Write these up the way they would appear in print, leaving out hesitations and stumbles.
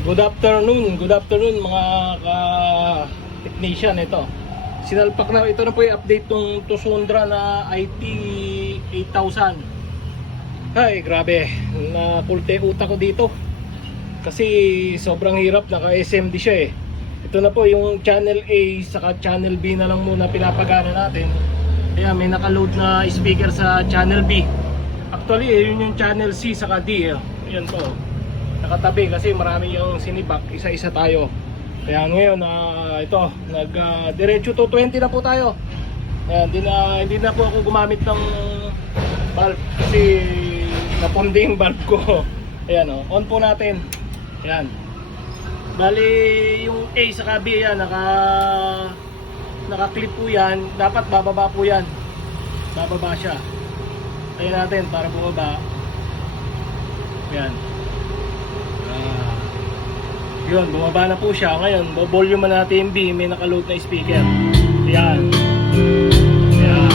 Good afternoon mga ka-technician. Ito, sinalpak na, ito na po yung update ng Tundra na IT 8000. Ay, grabe, nakulte utak ko dito kasi sobrang hirap, naka SMD siya eh. Ito na po yung channel A saka channel B na lang muna pinapagana natin. Kaya may nakaload na speaker sa channel B. Actually yun yung channel C saka D eh. Yan po, nakatabi kasi marami yung sinibak, isa-isa tayo. Kaya ngayon ito, diretso to 20 na po tayo. Ayan, hindi na po ako gumamit ng valve kasi napundi yung valve ko. Ayan on po natin. Ayan. Bali yung A sa B yan, naka-clip po yan. Dapat bababa po yan. Bababa siya. Tayo natin para bumaba. Ayan. Yun, bumaba na po siya. Ngayon, volume natin yung B. May nakaload na speaker. Ayan. Ayan.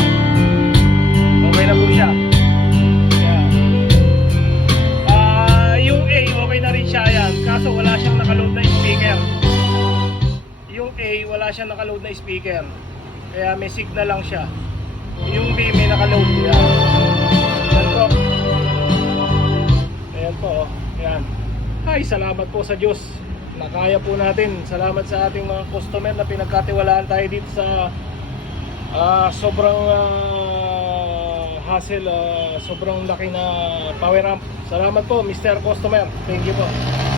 Okay na po siya. Ayan. Yung A, okay na rin siya. Ayan. Kaso wala siyang nakaload na speaker. Yung A, wala siyang nakaload na speaker. Kaya may signal lang siya. Yung B, may nakaload. Ayan. Ayan po. Ayan po. Ayan. Ay, salamat po sa Diyos. Nakaya po natin. Salamat sa ating mga customer na pinagkatiwalaan tayo dito sa sobrang hassle, sobrang laki na power amp. Salamat po Mr. Customer. Thank you po.